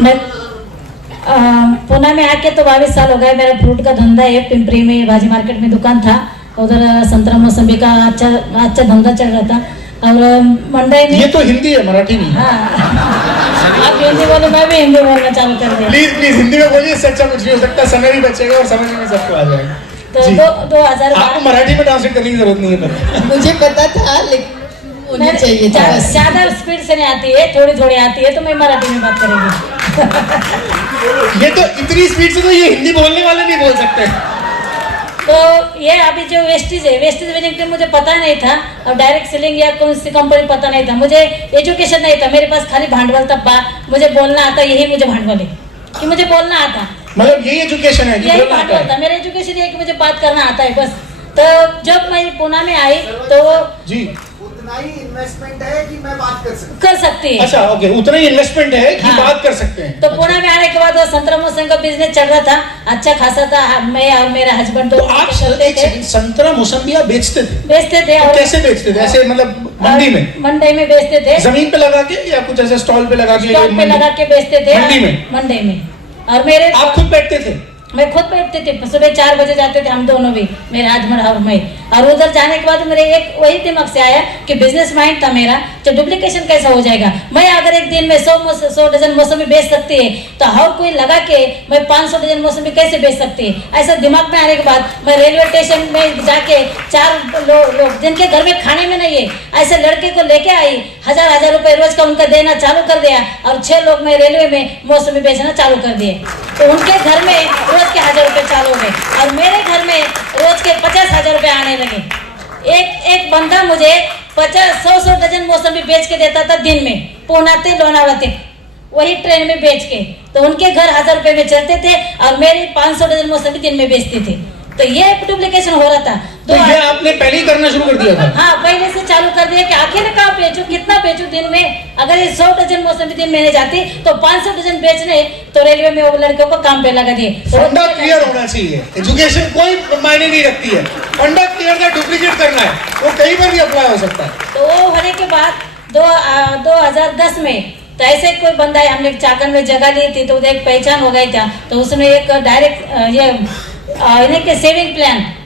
मैं पुणे में आके तो 22 साल हो गए। मेरा फ्रूट का धंधा है, पिंपरी में भाजी मार्केट में दुकान था, उधर संतरा मौसमी का अच्छा धंधा चल रहा था। और मंडई में ये तो हिंदी है, मराठी नहीं। हाँ आप हिंदी बोलो, मैं भी हिंदी बोलना चालू कर दिया। प्लीज हिंदी में बोलिए, इससे अच्छा कुछ नहीं हो सकता, समय भी बचेगा और समझ में सबको आ जाएगा। तो 2012 आपको मराठी में ट्रांसलेट करने की जरूरत नहीं है। मुझे पता था लेकिन होनी चाहिए था। ज्यादा स्पीड से नहीं आती है, थोड़ी थोड़ी आती है, तो मैं मराठी में बात करेंगी। ये तो इतनी स्पीड से तो ये हिंदी बोलने वाले नहीं बोल सकते। तो ये अभी जो वेस्टेज है, वेस्टेज विनिंग टीम मुझे पता नहीं था, और डायरेक्ट सेलिंग या कौन सी कंपनी पता नहीं था, मुझे एजुकेशन नहीं था, मेरे पास खाली भांडवल था। मुझे बोलना आता, यही मुझे भांडवल है कि मुझे बोलना आता, मतलब यही एजुकेशन है कि यही बोलना आता भांडवल था। है। मेरा एजुकेशन ये है कि मुझे बात करना आता है बस। तो जब मैं पुणे में आई तो जी उतना ही इन्वेस्टमेंट है कि मैं बात कर सकती है। अच्छा ओके, उतना ही इन्वेस्टमेंट है कि हाँ। बात कर सकते हैं। तो पुणे में आने के बाद वो संतरा मौसम का बिजनेस चल रहा था, अच्छा खासा था। मैं और मेरा हस्बैंड तो आप संतरा मौसम्बिया बेचते थे? और कैसे बेचते थे? ऐसे मतलब मंडी में? मंडी में बेचते थे, जमीन पे लगा के या कुछ ऐसे स्टॉल पे लगा के? स्टॉल पे लगा के बेचते थे मंडी में। और मेरे आप खुद बैठते थे? मैं खुद बैठते थे, सुबह 4 बजे जाते थे हम दोनों भी, मेरा हस्बैंड और मैं। और उधर जाने के बाद मेरे एक वही दिमाग से आया कि बिजनेस माइंड था मेरा, तो डुप्लीकेशन कैसा हो जाएगा। मैं अगर एक दिन में 100 डजन मौसमी बेच सकती है, तो हर कोई लगा के मैं 500 डजन मौसमी कैसे बेच सकती है। ऐसा दिमाग में आने के बाद मैं रेलवे स्टेशन में जाके 4 लोग जिनके घर में खाने में नहीं है, ऐसे लड़के को लेके आई, 1000 रुपए रोज का उनका देना चालू कर दिया, और 6 लोग मैं रेलवे में मौसमी बेचना चालू कर दिए। तो उनके घर में रोज के 1000 रुपए चालू हो गए, और मेरे घर में रोज के 50,000 रुपए आने लगे। एक बंदा मुझे 100 डजन मौसमी बेच के देता था दिन में, पुणे से लोनावला तक, वही ट्रेन में बेच के। तो उनके घर 1000 रुपए में चलते थे, और मेरी 500 डजन मौसमी दिन में बेचते थे। तो ये डुप्लीकेशन हो रहा था। तो ये आपने पहले ही करना शुरू कर दिया था? हाँ, पहले से चालू कर दिया कि आखिर कहाँ बेचूं, कितना बेचूं दिन में। अगर ये 100 डजन मौसमी दिन में नहीं जाती तो 500 डजन बेचने, तो रेलवे में वो लड़कियों को काम पे लगा दिए। फंडा क्लियर होना चाहिए, एजुकेशन कोई मायने नहीं रखती है, फंडा क्लियर था, डुप्लीकेट करना है, वो कहीं पर भी अप्लाई हो सकता है। तो वो होने के बाद 2010 में तो ऐसे कोई बंदा है, हमने चाकन में जगह ली थी, तो उधर एक पहचान हो गई था। तो उसने एक डायरेक्ट ये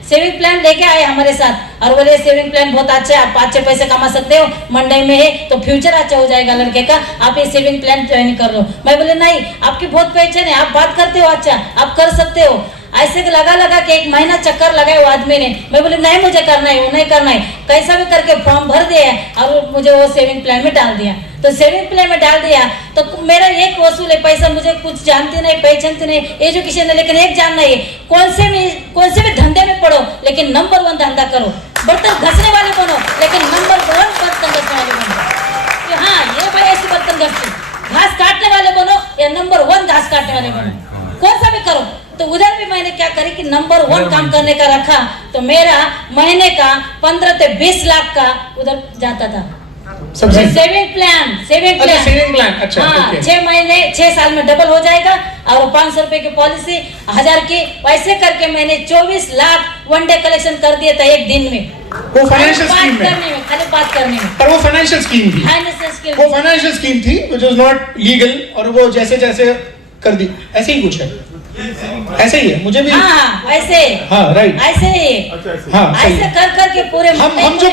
सेविंग प्लान लेके आए हमारे साथ, और बोले सेविंग प्लान बहुत अच्छा है, आप अच्छे पैसे कमा सकते हो, मंडी में है तो फ्यूचर अच्छा हो जाएगा लड़के का, आप ये सेविंग प्लान ज्वाइन कर लो। मैं बोले नहीं, आपकी बहुत पहचान है, आप बात करते हो अच्छा, आप कर सकते हो। ऐसे लगा के 1 महीना चक्कर लगाए वो आदमी ने। मैं बोले नहीं, मुझे करना है, वो नहीं करना है, कैसा भी करके फॉर्म भर दिया, और मुझे वो सेविंग प्लान में डाल दिया। तो सेविंग प्लान में डाल दिया तो मेरा एक वसूल है पैसा, मुझे कुछ जानती नहीं, पहचानती नहीं, एजुकेशन है, लेकिन एक जानना है, कौन से भी धंधे में पढ़ो, लेकिन नंबर 1 धंधा करो। बर्तन घसने वाले बनो, लेकिन नंबर 1 बर्तन घसने वाले बनो। हाँ, ये भाई ऐसे बर्तन घसते, घास काटने वाले बनो या नंबर 1 घास काटने वाले बनो, कौन सा भी करो। तो उधर भी मैंने क्या करी कि नंबर 1 काम करने का रखा, तो मेरा महीने का 15 से 20 लाख का उधर जाता था। सेविंग प्लान अच्छा, हाँ, 6 साल में डबल हो जाएगा, और 500 रुपए की पॉलिसी, 1000 की, वैसे करके मैंने 24 लाख 1 डे कलेक्शन कर दिया था एक दिन में। वो फाइनेंशियल स्कीम में, खाली बात करने में। पर वो फाइनेंशियल स्कीम थी, वो फाइनेंशियल स्कीम थी व्हिच वाज नॉट लीगल, और वो जैसे कर दी, ऐसे ही कुछ है, ऐसे ही है। मुझे भी हाँ, ऐसे, हाँ राइट, ऐसे ही, हाँ ऐसे कर के पूरे हम जो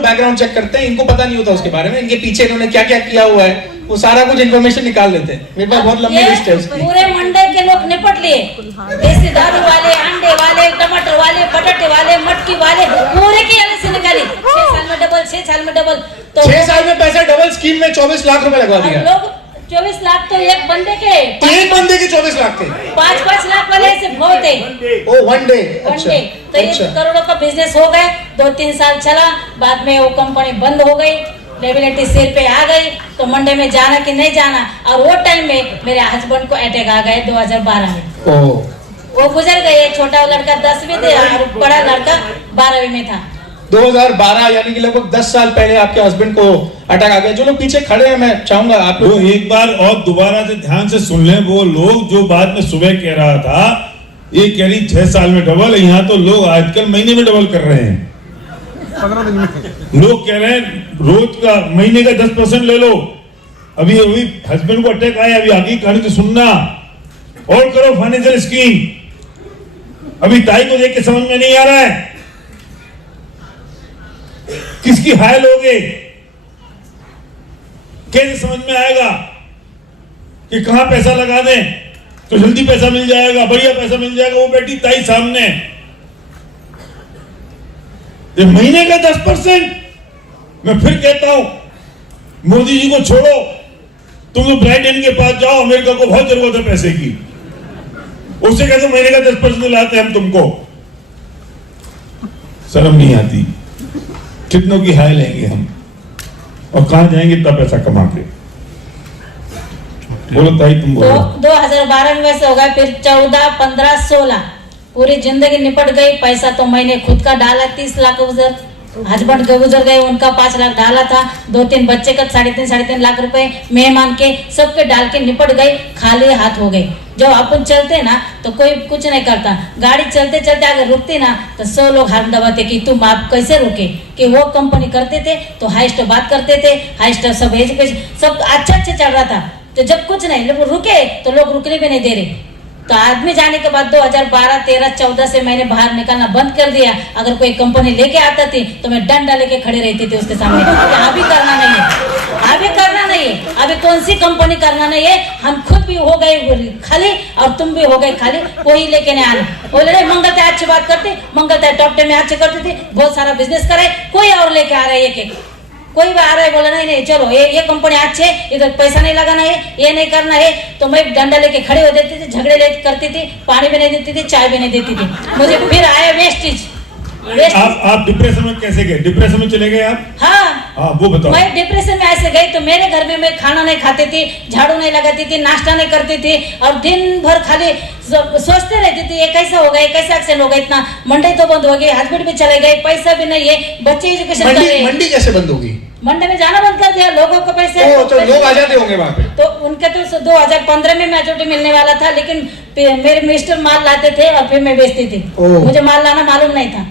बैकग्राउंड चेक करते हैं, इनको पता नहीं होता उसके बारे में, इनके पीछे इन्होंने क्या क्या किया हुआ है, वो सारा कुछ इन्फॉर्मेशन निकाल लेते हैं। मेरे पास बहुत लंबी लिस्ट है उसकी। पूरे मंडे के लोग निपट लिए, देसी दारू वाले, अंडे वाले, टमाटर वाले, बटाटे वाले, मटकी वाले, पूरे की अलग से निकाली। 6 साल में डबल, 6 साल में डबल। तो 6 साल में पैसा डबल स्कीम में 24 लाख रुपए लगवा दिया। लोग 24 लाख तो एक बंदे के, एक बंदे के 24 लाख थे, 5-5 लाख वाले ऐसे बहुत है। ओ 1 डे। अच्छा, तो ये करोड़ों का बिजनेस हो गए। 2-3 साल चला, बाद में वो कंपनी बंद हो गई, लेबिलिटी सिर पे आ गई, तो मंडे में जाना कि नहीं जाना। और वो टाइम में मेरे हस्बैंड को अटैक आ गए 2012 में। वो गुजर गए। छोटा लड़का 10वीं थे और बड़ा लड़का 12वीं में था। 2012 यानी कि लगभग 10 साल पहले आपके हस्बैंड को अटैक आ गया। जो लोग पीछे खड़े हैं, मैं चाहूंगा आप लोग एक बार और दोबारा से ध्यान से सुन लें। वो लोग जो बाद में सुबह कह रहा था, ये कह रही 6 साल में डबल, यहाँ तो लोग आजकल महीने में डबल कर रहे हैं। 15 दिन में लोग कह रहे हैं रोज का, महीने का 10% ले लो, अभी अभी हस्बैंड को अटैक आया, अभी आगे कहानी तो सुनना और करो फाइनेंशियल स्कीम। अभी ताई को देख के समझ में नहीं आ रहा है किसकी हाय लोगे, कैसे समझ में आएगा कि कहां पैसा लगा दें तो जल्दी पैसा मिल जाएगा, बढ़िया पैसा मिल जाएगा। वो बैठी ताई सामने, ये महीने का 10%। मैं फिर कहता हूं मोदी जी को छोड़ो, तुम तो ब्राइडेन के पास जाओ, अमेरिका को बहुत जरूरत है पैसे की, उससे कहते महीने का 10% लाते हम तुमको। शर्म नहीं आती, कितनों की हाय लेंगे हम और कहां जाएंगे इतना पैसा कमा के। बोलो ताई तुम बोलो। 2012 में वैसे हो गया, फिर 14, 15, 16 पूरी जिंदगी निपट गई। पैसा तो मैंने खुद का डाला 30 लाख उधर, हस्बैंड के गुजर गए, उनका 5 लाख डाला था, 2-3 बच्चे का 3.5 लाख रुपए मेहमान के सबके डाल के निपट गई, खाली हाथ हो गए। जब अपन चलते ना तो कोई कुछ नहीं करता, गाड़ी चलते चलते अगर रुकती ना तो 100 लोग हाथ दबाते कि तुम आप कैसे रुके, कि वो कंपनी करते थे तो हाइस्ट बात करते थे, हाइस्ट सब एजुकेशन सब अच्छा चल रहा था। तो जब कुछ नहीं लोग रुके तो लोग रुकने भी नहीं दे रहे। तो आदमी जाने के बाद 2012, 13, 14 से मैंने बाहर निकलना बंद कर दिया। अगर कोई कंपनी लेके आता थी तो मैं डंडा लेके खड़े रहती थी उसके सामने, अभी करना नहीं है, अभी करना नहीं है, अभी कौन सी कंपनी करना नहीं है। हम खुद भी हो गए खाली और तुम भी हो गए खाली, कोई लेके नहीं आना। बोले नहीं मंगलता अच्छी बात करती, मंगलता टॉप 10 में अच्छी करती थी, बहुत सारा बिजनेस करे, कोई और लेके आ रहा है एक, कोई भी आ रहा है बोला नहीं नहीं चलो ये कंपनी अच्छे, इधर पैसा नहीं लगाना है, ये नहीं करना है। तो मैं डंडा लेके खड़े हो देती थी, झगड़े करती थी, पानी भी नहीं देती थी, चाय भी नहीं देती थी। मुझे फिर आया वेस्टेज। आप डिप्रेशन में कैसे गए? डिप्रेशन में चले गए आप? हाँ वो बताओ। मैं डिप्रेशन में ऐसे गई तो मेरे घर में मैं खाना नहीं खाती थी, झाड़ू नहीं लगाती थी, नाश्ता नहीं करती थी और दिन भर खाली सोचते रहती थी ये कैसा होगा, ये कैसा एक्सीडेंट होगा। इतना मंडी तो बंद हो गई, हस्बैंड भी चले गए, पैसा भी नहीं है, बच्चे एजुकेशन कर रहे हैं। मंडी कैसे बंद होगी? मंडी में जाना बंद कर दिया, लोगों को पैसे तो लोग आ जाते होंगे वहाँ पे। तो उनके तो 2015 में मेजोरिटी मिलने वाला था, लेकिन मेरे मिस्टर माल लाते थे और फिर मैं बेचती थी, मुझे माल लाना मालूम नहीं था।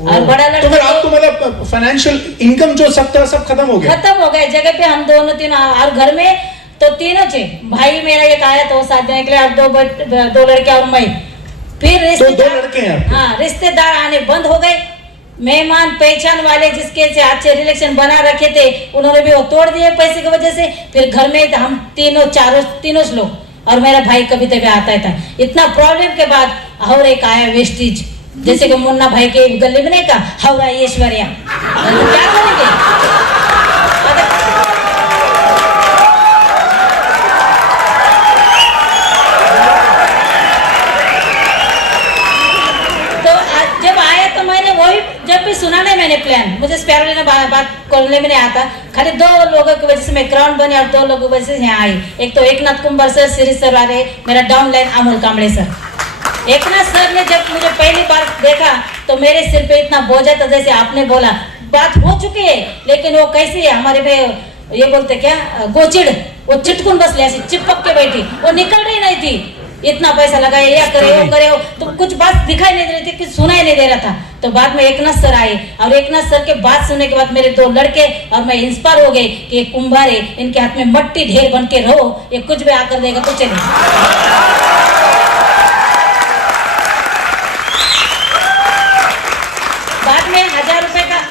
और बड़ा लड़का तो फिर आपको मतलब फाइनेंशियल इनकम जो सब था सब खत्म हो गया? खत्म हो गए। जगह पे हम दोनों तीन और घर में तो तीनों थे, भाई मेरा एक आया तो वो साथ देने के लिए और 2 लड़के और मैं। फिर रिश्तेदार 2 लड़के हैं आपके? हाँ, रिश्तेदार आने बंद हो गए। मेहमान पहचान वाले जिसके से अच्छे रिलेशन बना रखे थे उन्होंने भी वो तोड़ दिए पैसे की वजह से। फिर घर में हम तीनों लोग और मेरा भाई कभी तभी आता था। इतना प्रॉब्लम के बाद और एक आया वेस्टेज, जैसे कि मुन्ना भाई के गले में नहीं का हावड़ा ऐश्वर्या, क्या करेंगे? तो जब आया तो मैंने वही जब भी सुना नहीं मैंने प्लान, मुझे स्पैरो लेने बात करने में नहीं आता। खाली 2 लोगों की वजह से मैं क्राउन बने और 2 लोगों की वजह से यहाँ आई। एक तो Eknath comber sir, Shirish sir वाले, मेरा down line Amol Kambade sir. Eknath sir ने जब मुझे पहली बार देखा तो मेरे सिर पे इतना बोझा था, जैसे आपने बोला बात हो चुकी है लेकिन वो कैसी है हमारे में ये बोलते क्या गोचिड़, वो चिटकुन बस ले ऐसी चिपक के बैठी, वो निकल रही नहीं थी। इतना पैसा लगाया, या करे वो करे, तो कुछ बात दिखाई नहीं दे रही थी, कुछ सुनाई नहीं दे रहा था। तो बाद में एकनाथ सर आए और एकनाथ सर के बात सुनने के बाद मेरे 2 लड़के और मैं इंस्पायर हो गए कि ये कुंभार है, इनके हाथ में मट्टी ढेर बन के रहो, ये कुछ भी आकर देगा तो चले। बाद में 1000 रुपए का,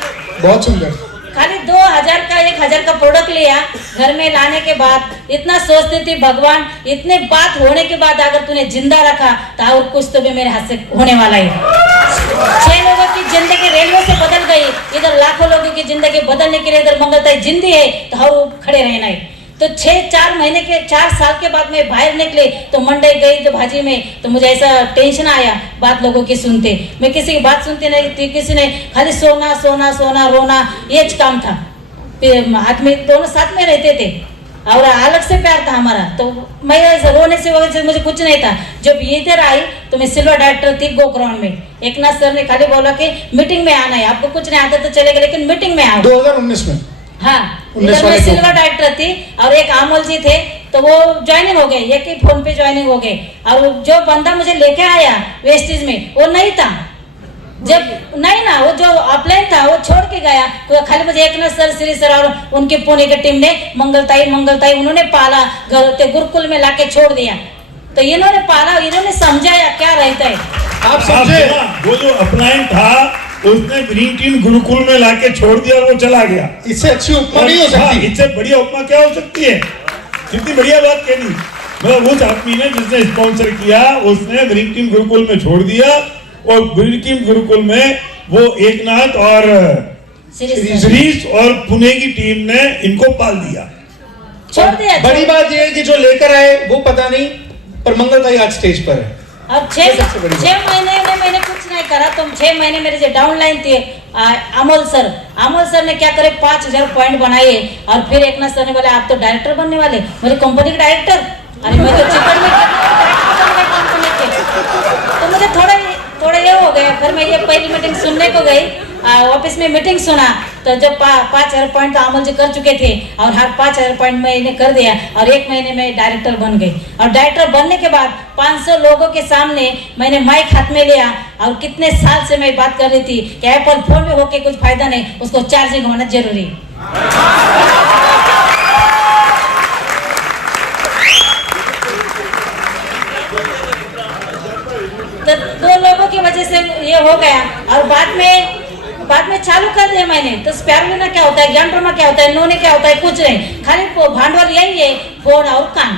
बहुत सुंदर, खाली 2000 का 1000 का प्रोडक्ट लिया। घर में लाने के बाद इतना सोचती थी भगवान, इतने बात होने के बाद अगर तूने जिंदा रखा तो और कुछ तो भी मेरे हाथ से होने वाला है। 6 लोगों की जिंदगी रेलवे से बदल गई, इधर लाखों लोगों की जिंदगी बदलने के लिए इधर मंगलताई जिंदी है तो हम खड़े रहना है। तो 4 साल के बाद मैं बाहर निकले तो मंडई गई तो भाजी में, तो मुझे ऐसा टेंशन आया बात लोगों की सुनते। मैं किसी की बात सुनती नहीं थी, किसी ने खाली सोना सोना सोना रोना ये काम था। हाथ में दोनों साथ में रहते थे और अलग से प्यार था हमारा। तो मैं ऐसा रोने से वजह से मुझे कुछ नहीं था। जब ये इधर आई तो मैं सिल्वर डायरेक्टर थी गो ग्राउंड में। एकनाथ सर ने खाली बोला कि मीटिंग में आना है, आपको कुछ नहीं आता तो चलेगा लेकिन मीटिंग में आओ। 2019 में? हाँ, इधर मैं सिल्वर डायरेक्टर थी और एक अमोल जी थे तो वो ज्वाइनिंग हो गए, एक ही फोन पे ज्वाइनिंग हो गए। और जो बंदा मुझे लेके आया वेस्टेज में वो नहीं था, जब नहीं ना, वो जो ऑफलाइन था वो छोड़ के गया, तो खाली मुझे एकनाथ सर, श्री सर और उनके पुणे की टीम ने मंगलताई उन्होंने पाला, गुरुकुल में लाके छोड़ दिया। तो इन्होंने पाला, इन्होंने समझाया क्या रहता है। आप समझे? वो जो अपलाइन था उसने ग्रीन टीम गुरुकुल में लाके छोड़ दिया और वो चला गया। इससे अच्छी उपमा नहीं हो सकती। इससे बढ़िया उपमा क्या हो सकती है? कितनी बढ़िया बात कह दी। मतलब उस आदमी ने जिसने स्पॉन्सर किया उसने ग्रीन टीम गुरुकुल में छोड़ दिया, और ग्रीन टीम गुरुकुल में वो एकनाथ और श्रीश और पुणे की टीम ने इनको पाल दिया, छोड़ दिया। बड़ी बात ये है कि जो लेकर आए वो पता नहीं, पर मंगलताई आज स्टेज पर है। अब 6 महीने में मैंने कुछ नहीं करा, तो 6 महीने मेरे जो डाउनलाइन थे अमोल सर ने क्या करे 5000 पॉइंट बनाए, और फिर एकनाथ सर ने बोला आप तो डायरेक्टर बनने वाले, मेरी कंपनी के डायरेक्टर। अरे मैं तो चिकन में कंपनी के, तो मुझे थोड़ा ये हो गया। फिर मैं ये पहली मीटिंग सुनने को गई, ऑफिस में मीटिंग सुना, तो जब 5000 पॉइंट तो अमोल जी कर चुके थे, और हर 5000 पॉइंट में इन्हें कर दिया, और 1 महीने में डायरेक्टर बन गई। और डायरेक्टर बनने के बाद 500 लोगों के सामने मैंने माइक हाथ में लिया, और कितने साल से मैं बात कर रही थी कि एप्पल फोन में होके कुछ फायदा नहीं, उसको चार्जिंग होना जरूरी। तो 2 लोगों की वजह से ये हो गया, और बाद में चालू कर दिया मैंने। तो स्पैरुलिना क्या होता है, ज्ञानड्रमा क्या होता है, नोने क्या होता है, कुछ नहीं, खाली भांडवल यही है, फोन और कान।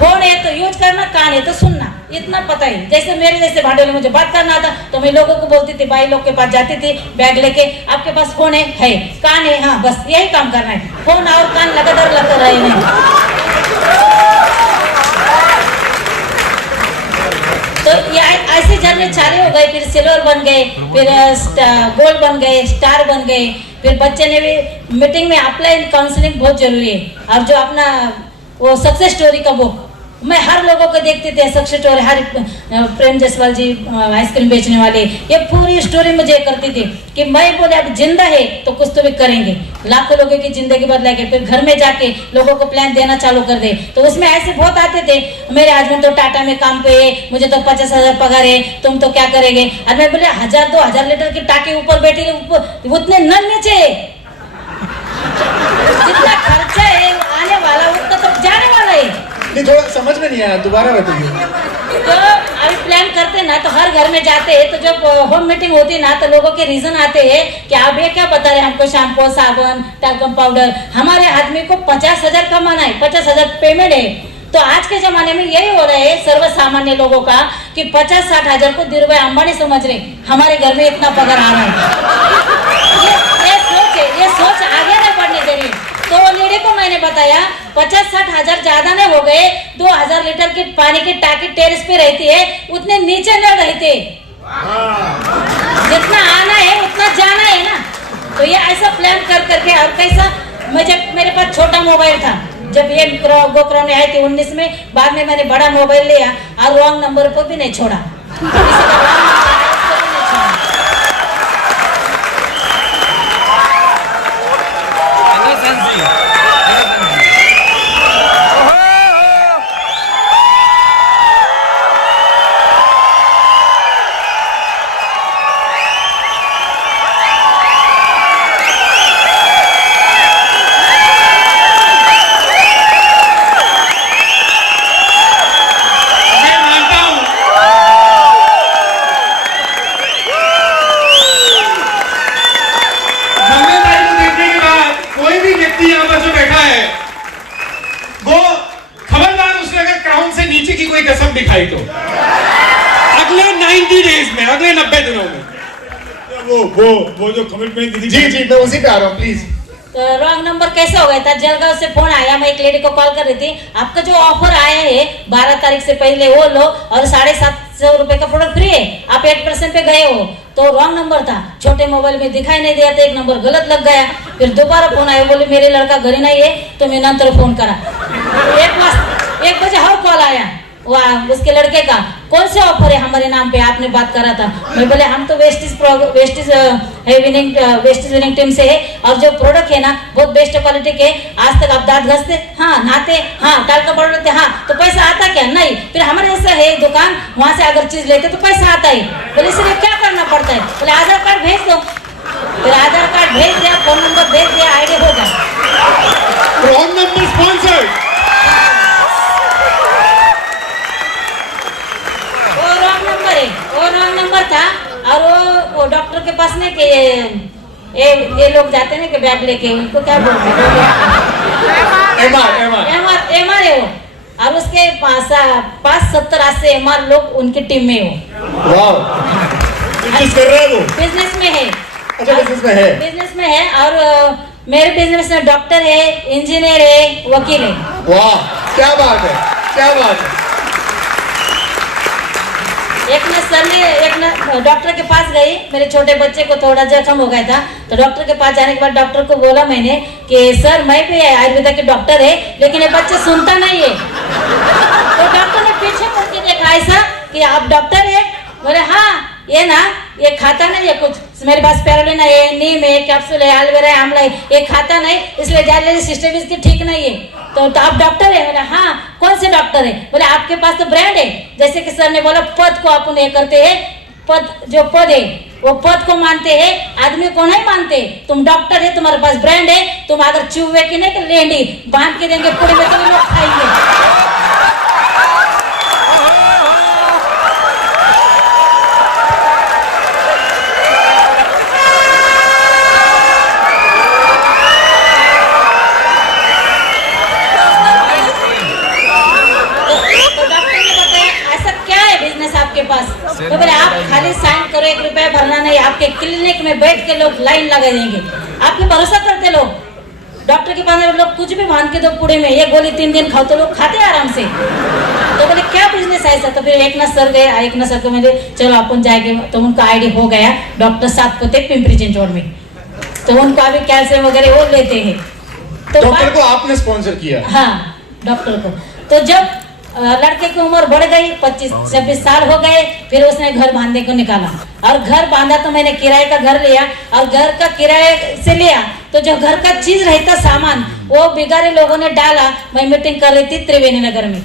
फोन है तो यूज करना, कान है तो सुनना, इतना पता ही। जैसे मेरे जैसे भांडवल में मुझे बात करना था, तो मैं लोगों को बोलती थी, भाई लोग के पास जाती थी बैग लेके, आपके पास फोन है कान है, हाँ बस यही काम करना है, फोन और कान लगातार लगते रहे नहीं। तो ये ऐसी जर्नी चालू हो गई, फिर सिल्वर बन गए, फिर गोल्ड बन गए, स्टार बन गए। फिर बच्चे ने भी मीटिंग में ऑफलाइन काउंसलिंग बहुत जरूरी है, और जो अपना वो सक्सेस स्टोरी का बुक मैं हर लोगों को देखते थे, सक्सेस स्टोरी, हर प्रेम जसवाल जी आइसक्रीम बेचने वाले, ये पूरी स्टोरी मुझे करती थी कि मैं बोले अब जिंदा है तो कुछ तो भी करेंगे, लाखों लोगों की जिंदगी बदलाएंगे। फिर घर में जाके लोगों को प्लान देना चालू कर दे, तो उसमें ऐसे बहुत आते थे, मेरे हस्बैंड तो टाटा में काम पे है, मुझे तो 50,000 पगार है, तुम तो क्या करेंगे। और मैं बोले 1000-2000 लीटर की टाकी ऊपर बैठी, उतने नल नीचे, जितना खर्चा है आने वाला उतना तो जाने वाला है। नहीं, थोड़ा समझ में नहीं आया, दोबारा बताइए। तो अभी प्लान करते ना, तो हर घर में जाते हैं, तो जब होम मीटिंग होती ना, तो लोगों के रीजन आते हैं कि आप ये क्या बता रहे हैं हमको, शैम्पू, साबुन, टैल्कम पाउडर। हमारे आदमी को 50,000 कमाना है, 50,000 पेमेंट है। तो आज के जमाने में यही हो रहा है सर्व सामान्य लोगों का कि 50-60 हजार को धीरूभाई अंबानी समझ रहे, हमारे घर में इतना पगार आ रहा है। ये सोच आगे नहीं बढ़ने दे रही। तो वो लेडी को मैंने बताया 50-60 हजार ज्यादा नहीं हो गए, 2000 लीटर की पानी की टाकी टेरेस पे रहती है, उतने नीचे न रहते, जितना आना है उतना जाना है ना। तो ये ऐसा प्लान कर करके, और कैसा, मैं जब मेरे पास छोटा मोबाइल था, जब ये गोक्राउन आई थी 19 में, बाद में मैंने बड़ा मोबाइल लिया, और रॉन्ग नंबर को भी नहीं छोड़ा, दिखाई तो अगले 90 डेज में, अगले 90 दिनों में वो जो कमिटमेंट दी थी। जी मैं उसी पे आ रहा हूँ, प्लीज। तो रॉन्ग नंबर कैसे हो गया था, जलगांव से फोन आया, मैं एक लेडी को कॉल कर रही थी, आपका जो ऑफर आया है 12 तारीख से पहले वो लो, और 750 रुपए का प्रोडक्ट फ्री है, आप 8% पे गए हो। तो रॉन्ग नंबर था, छोटे मोबाइल में दिखाई नहीं दिया था, एक नंबर गलत लग गया। फिर दोबारा फोन आया, बोले मेरे लड़का घर ही नहीं है, तो मैं नंतर फोन करा। 1 बजे हर कॉल आया, उसके लड़के का कौन से ऑफर है हमारे नाम पे, आपने बात करा था। मैं बोले हम तो वेस्टिज विनिंग टीम से है और जो प्रोडक्ट है ना बहुत बेस्ट क्वालिटी के। आज तक आप दांत घसते, हाँ नहाते, हाँ टाल का बढ़ते, हाँ तो पैसा आता क्या? नहीं। फिर हमारे ऐसा है दुकान, वहां से अगर चीज लेते तो पैसा आता है। बोले इसलिए क्या करना पड़ता है? बोले आधार कार्ड भेज दो। फिर आधार कार्ड भेज दिया, फोन नंबर भेज दिया, आईडी हो गया। Wrong number sponsored. वो रॉन्ग नंबर है, वो रॉन्ग नंबर था। और वो डॉक्टर के पास नहीं कि ये लोग जाते हैं कि बैग लेके, उनको क्या बोलते हैं? एमआर है वो। और उसके पास 70-80 एमआर लोग उनकी टीम में हो। वाह, बिजनेस कर रहा है वो, बिजनेस में है। अच्छा बिजनेस में है, बिजनेस में है। और मेरे बिजनेस में डॉक्टर है, इंजीनियर है, वकील है। वाह क्या बात है, क्या बात है। एक ना डॉक्टर के पास गई, मेरे छोटे बच्चे को थोड़ा जख्म हो गया था, तो डॉक्टर के पास जाने के बाद डॉक्टर को बोला मैंने कि सर मैं भी आयुर्वेदा के डॉक्टर है लेकिन ये बच्चे सुनता नहीं है। तो डॉक्टर ने पीछे मुड़ के देखा ऐसा कि आप डॉक्टर है? बोले हाँ, ये ना ये खाता नहीं है कुछ, मेरे पास स्पाइरुलिना है, नीम है, कैप्सूल है, एलोवेरा है, आंवला है, ये खाता नहीं, इसलिए डायलिसिस सिस्टम इसकी ठीक नहीं है। तो आप डॉक्टर है? बोले हाँ। कौन से डॉक्टर है? बोले आपके पास तो ब्रांड है, जैसे कि सर ने बोला पद को अपन ये करते हैं, पद जो पद है वो पद को मानते हैं, आदमी को नहीं मानते। तुम डॉक्टर है, तुम्हारे पास ब्रांड है, तुम अगर चूहे की नहीं लेंडी बांध के देंगे पूरे में तो लोग खाएंगे। तो बोले आप खाली साइन करो, 1 रुपया भरना नहीं, आपके क्लिनिक में बैठ के लोग लाइन लगा देंगे। आपके भरोसा करते लोग, डॉक्टर के पास लोग कुछ भी बांध के दो पूरे में, ये गोली 3 दिन खाओ तो लोग खाते आराम से। तो बोले क्या बिजनेस है ऐसा? तो फिर एक ना सर गए, एक ना सर को मैंने चलो अपन जाएंगे, तो उनका आईडी हो गया डॉक्टर साथ पोते पिंपरी चिंचवड़ में, तो उनको अभी कैल्शियम वगैरह वो लेते हैं। तो डॉक्टर को आपने स्पॉन्सर किया? हाँ डॉक्टर को। तो जब लड़के की उम्र बढ़ गई, 25-26 साल हो गए, फिर उसने घर बांधने को निकाला और घर बांधा तो मैंने किराए का घर लिया और घर का किराए से लिया तो जो घर का चीज रहता सामान वो बिगाड़ी लोगों ने डाला। मैं मीटिंग कर रही थी त्रिवेणी नगर में,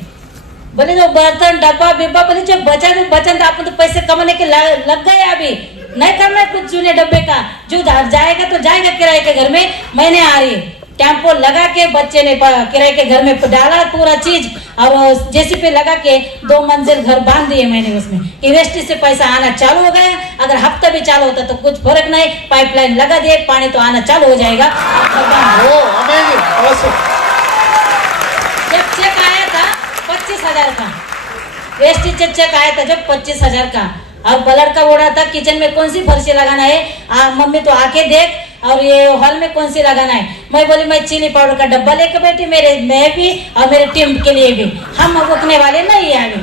बोले जो बर्तन डब्बा बिब्बा, बोले जो बचा भी बचन आप तो पैसे कमाने के लग गए, अभी नहीं करना है कुछ चूने डब्बे का, जो जाएगा तो जाएगा किराए के घर में। मैंने आ रही टेम्पो लगा के बच्चे ने किराए के घर में डाला पूरा चीज और जेसीपी लगा के 2 मंजिल घर बांध दिए मैंने उसमें कि वेस्टी से पैसा आना चालू हो गया। अगर हफ्ता भी चालू होता तो कुछ फर्क नहीं, पाइपलाइन लगा दिए, पानी तो आना चालू हो जाएगा। जब चेक आया था 25,000 का, वेस्टी चेक आया था जब 25,000 का, और बलर का बोला था किचन में कौन सी फर्शी लगाना है, मम्मी तो आके देख, और ये हॉल में कौन सी लगाना है। मैं बोली मैं चिली पाउडर का डब्बा लेकर बैठी, मैं भी और मेरे टीम के लिए भी, हम रुकने वाले नहीं है अभी।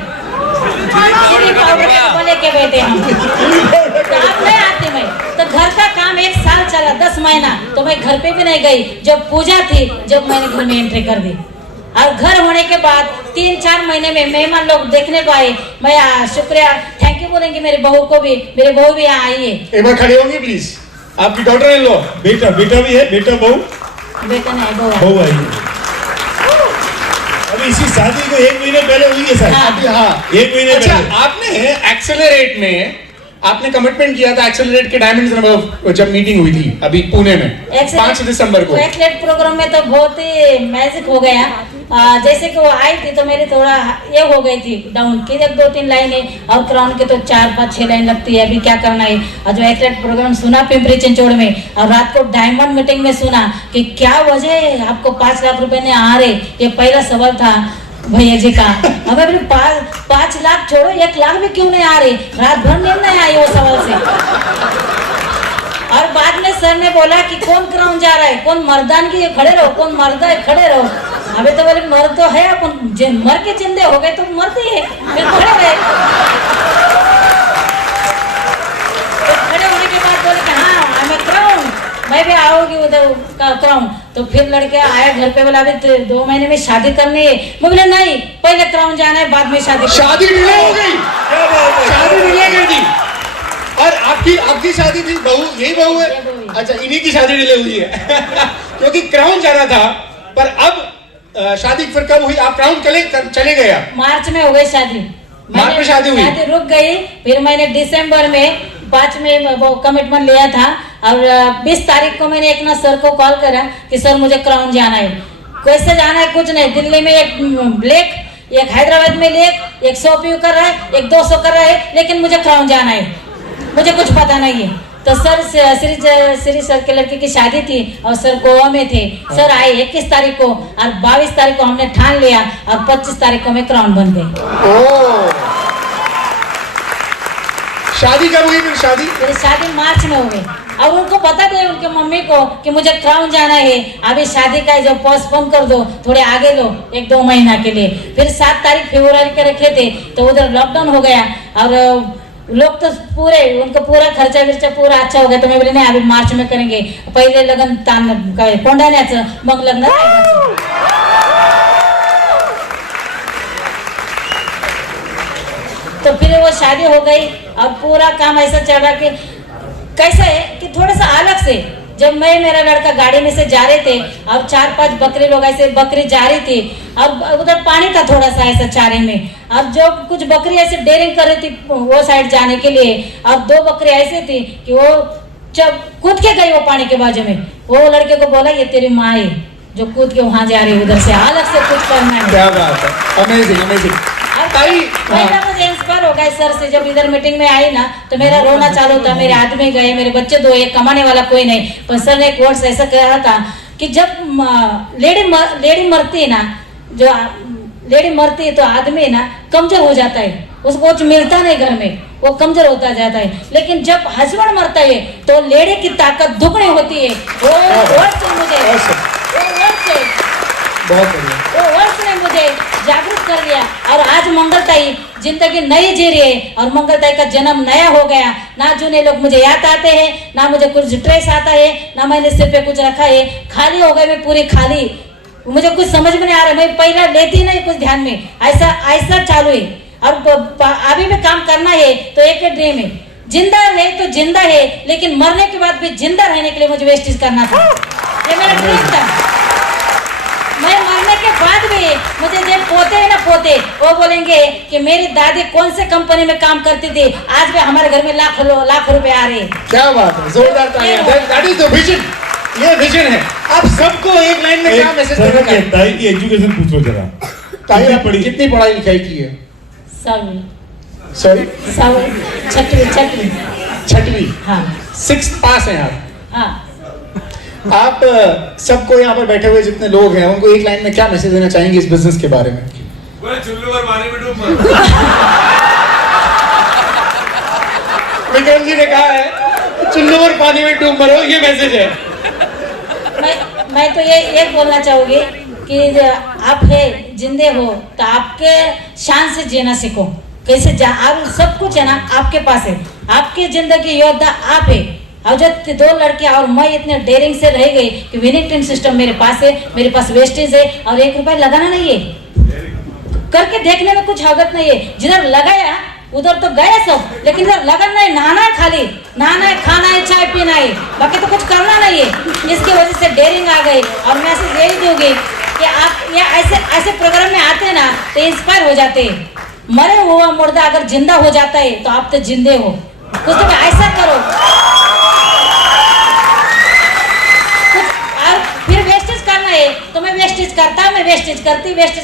चिली पाउडर का डब्बा लेके बैठे हम। तो आप नहीं आती मैं, तो घर का काम 1 साल चला, 10 महीना, तो मैं घर पे भी नहीं गई। जब पूजा थी जब मैंने घर में एंट्री कर दी, और घर होने के बाद 3-4 महीने में मेहमान लोग देखने को आए। मैं शुक्रिया थैंक यू बोलेंगे मेरे बहू को भी, मेरी बहू भी यहाँ आई है। एक बार खड़े होंगे प्लीज, आपकी डॉटर इन लो। बेटा भी है, बेटा बहू, बेटा नहीं बहू आई है। अभी इसी शादी को 1 महीने पहले हुई है सर। हाँ 1 महीने अच्छा, पहले। आपने एक्सेलरेट में आपने कमिटमेंट किया था, एक्सेलरेट के डायमंड्स जब मीटिंग हुई थी अभी पुणे में 5 दिसंबर को, एक्सेलरेट प्रोग्राम में तो बहुत ही मैजिक हो गया। जैसे कि वो आई थी तो मेरी थोड़ा ये हो गई थी डाउन की, 2-3 लाइनें और क्राउन के तो 4-5-6 लाइन लगती है, अभी क्या करना है। और जो एक्सेलरेट प्रोग्राम सुना पिंपरी चिंचवड़ में, और रात को डायमंड मीटिंग में सुना कि क्या वजह है आपको 5 लाख रुपए ने आ रहे, ये पहला सवाल था भैया जी का। हमें भी 5 लाख छोड़ो, 1 लाख भी क्यों नहीं आ रही, रात भर नींद नहीं आई वो सवाल से। और बाद में सर ने बोला कि कौन क्राउन जा रहा है, कौन मर्दान की खड़े रहो, कौन मर्दा है खड़े रहो। अबे तो बोले मर्द तो है, अपन मर के जिंदे हो गए तो मर्द ही है, फिर खड़े रहे। तो खड़े होने के बाद बोले कि हाँ हमें क्राउन, मैं भी आओगी उधर का क्राउन। तो फिर लड़के आया घर पे, बोला अभी 2 महीने में शादी करनी है। मैं बोले नहीं, पहले क्राउन जाना है, बाद में शादी। शादी डिले हो गई, क्या बात है? शादी डिले कर दी। और आपकी शादी थी, बहू यही बहू है? अच्छा, इन्हीं की शादी डिले हुई है क्योंकि क्राउन जाना था। पर अब शादी फिर कब हुई? आप क्राउन चले गए आप? मार्च में हो गई शादी। मार्च में शादी हुई? शादी रुक गई। फिर मैंने दिसंबर में 5 में वो कमिटमेंट लिया था, और 20 तारीख को मैंने एक ना सर को कॉल करा कि सर मुझे क्राउन जाना है। कैसे जाना है कुछ नहीं, दिल्ली में एक ब्लैक, एक हैदराबाद में लेक, एक 100 व्यू कर रहा है, एक 200 कर रहा है, लेकिन मुझे क्राउन जाना है, मुझे कुछ पता नहीं है। तो सर श्री सर के लड़के की शादी थी और सर गोवा में थे। सर आए 21 तारीख को, और 22 तारीख को हमने ठान लिया, और 25 तारीख को मैं क्राउन बन गई। ओह, शादी कब हुई फिर? मेरी शादी मार्च में हो गई, और उनको पता था उनके मम्मी को कि मुझे क्राउन जाना है, अभी शादी का जो पोस्टपोन कर दो, थोड़े आगे लो 1-2 महीना के लिए। फिर 7 तारीख फरवरी के रखे थे, तो उधर लॉकडाउन हो गया, और लोग तो पूरे उनको पूरा खर्चा विर्चा पूरा अच्छा हो गया। तो मैं बोले नहीं, अभी मार्च में करेंगे, पहिले लग्न तान कोंडाण्याचं, मग लग्न करायचं। तो फिर वो शादी हो गई, और पूरा काम ऐसा चल रहा कि कैसा है कि थोड़ा सा अलग से, जब मैं मेरा लड़का गाड़ी में से जा रहे थे, और 4-5 बकरी लोग ऐसे बकरी जा रही थी, और उधर पानी था थोड़ा सा ऐसा चारे में, और जो कुछ बकरी ऐसे डेयरिंग कर रही थी वो साइड जाने के लिए, और 2 बकरी ऐसे थी कि वो जब कूद के गई वो पानी के बाजू में, वो लड़के को बोला ये तेरी माँ है जो कूद के वहां जा रही है, उधर से अलग से कुछ करना है। क्या बात है, अमेजिंग अमेजिंग। पहला मुझे इंस्पायर हो गया सर से, जब इधर मीटिंग में आई ना तो मेरा रोना चालू था, मेरे आदमी गए, मेरे बच्चे 2, एक कमाने वाला कोई नहीं। पर सर ने एक वर्ड्स ऐसा कहा था कि जब लेडी मरती है ना, जो लेडी मरती है तो आदमी ना कमजोर हो जाता है, उसको कुछ मिलता नहीं घर में, वो कमजोर होता जाता है। लेकिन जब हस्बैंड मरता है तो लेडी की ताकत दुगनी होती है। वो वर्ड्स ने मुझे बहुत बढ़िया, वो वर्ड्स ने मुझे जागरूक कर दिया, और आज मंगलताई जिंदगी नई जी रही है, और मंगलताई का जन्म नया हो गया। ना जूने लोग मुझे याद आते हैं, ना मुझे कुछ स्ट्रेस आता है, ना मैंने सिर पे कुछ रखा है, खाली हो गई मैं पूरी खाली, मुझे कुछ समझ में नहीं आ रहा, मैं पहला लेती नहीं कुछ ध्यान में, ऐसा चालू है। और अभी भी काम करना है तो एक ड्रीम है, जिंदा है तो जिंदा है, लेकिन मरने के बाद भी जिंदा रहने के लिए मुझे वेस्टेज करना था, ये मेरा ड्रीम था। मैं मरने के बाद भी मुझे जो पोते हैं ना, पोते वो बोलेंगे कि मेरी दादी कौन से कंपनी में काम करती थी, आज भी हमारे घर में लाख रुपए आ रहे हैं। क्या बात है, जोरदार तालियां। दैट इज द विजन, ये विजन है। आप सबको एक लाइन में क्या मैसेज देना चाहते हैं? ये एजुकेशन पूछो जरा, ताई आपने कितनी पढ़ाई लिखाई की है? सॉरी, 6वीं। हाँ 6th पास हैं आप? हाँ। आप सबको यहाँ पर बैठे हुए जितने लोग हैं उनको एक लाइन में क्या मैसेज देना चाहेंगे इस बिजनेस के बारे में? विक्रम जी ने कहा है चुल्लू और पानी में डूब मरो, ये मैसेज है। मैं तो ये बोलना चाहूंगी कि आप है जिंदे हो तो आपके शान से जीना सीखो। कैसे आप सब कुछ है ना आपके पास है, आपकी जिंदगी योद्धा आप है। और जो 2 लड़के और मैं इतने डेयरिंग से रह गई कि विनिंग टीम सिस्टम मेरे पास है, मेरे पास वेस्टेज है, और 1 रुपया लगाना नहीं है, करके देखने में कुछ हरकत नहीं है। जिधर लगाया उधर तो गए सब, लेकिन इधर लगन नहीं, नहाना है, खाली नहाना है, खाना है, चाय पीना है, बाकी तो कुछ करना नहीं है। इसकी वजह से डेयरिंग आ गई। और मैसेज यही दूंगी कि आप ये ऐसे प्रोग्राम में आते हैं ना तो इंस्पायर हो जाते हैं। मरे हुआ मुर्दा अगर जिंदा हो जाता है तो आप तो जिंदे हो, कुछ तो ऐसा करो। और फिर वेस्टेज करना है तो मैं वेस्टेज करता, मैं वेस्टेज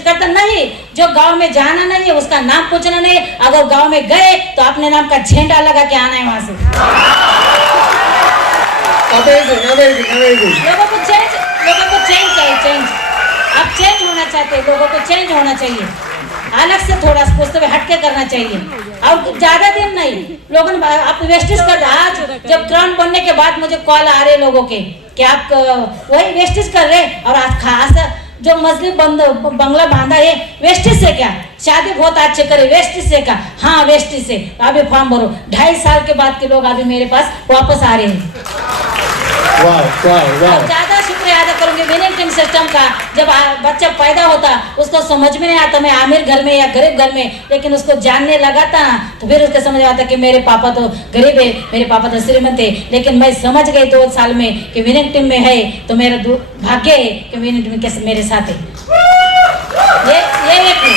करता नहीं। जो गांव में जाना नहीं है उसका नाम पूछना नहीं, अगर गांव में गए तो अपने नाम का झंडा लगा के आना है वहां से। लोगों को चेंज चाहिए, चेंज। आप चेंज होना चाहते हैं, लोगों को चेंज होना चाहिए, अलग से थोड़ा कुछ तो हटके करना चाहिए। और ज्यादा दिन नहीं, लोगों ने आप वेस्टेज कर, आज जब क्राउन बनने के बाद मुझे कॉल आ रहे लोगों के कि आप वही वेस्टेज कर रहे, और आज खास जो मजलिस बंगला बांधा है वेस्टेज से क्या, शादी बहुत अच्छे करे वेस्टेज से क्या, हाँ वेस्टेज से अभी फॉर्म भरो। 2.5 साल के बाद के लोग अभी मेरे पास वापस आ रहे हैं। वाह वाह वाह, ज्यादा शुक्रिया अदा करूंगी विनिंग टीम सिस्टम का। जब बच्चा पैदा होता उसको समझ में नहीं आता मैं अमीर घर में या गरीब घर में, लेकिन उसको जानने लगा था तो फिर उसको समझ आता कि मेरे पापा तो गरीब है, मेरे पापा तो श्रीमंत है। लेकिन मैं समझ गई 2 साल में कि विनिंग टीम में है तो मेरा भाग्य है कि विनिंग टीम के मेरे साथ है। ये एक है।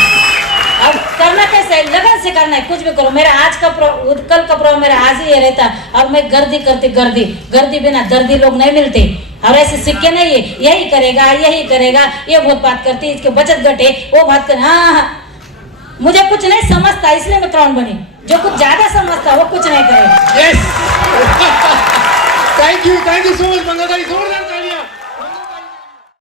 अब करना कैसे है, लगन से करना है, कुछ भी करो। मेरा आज का कल का प्रोग्राम मेरा आज ही ये रहता और मैं गर्दी करती, गर्दी बिना दर्दी लोग नहीं मिलते। और ऐसे सिक्के नहीं है यही करेगा ये बहुत बात करती, इसके बचत घटे वो बात कर। हाँ, मुझे कुछ नहीं समझता इसलिए मैं क्राउन बनी। जो कुछ ज्यादा समझता वो कुछ नहीं करेगा। Yes, thank you so much Mangaldai, जोरदार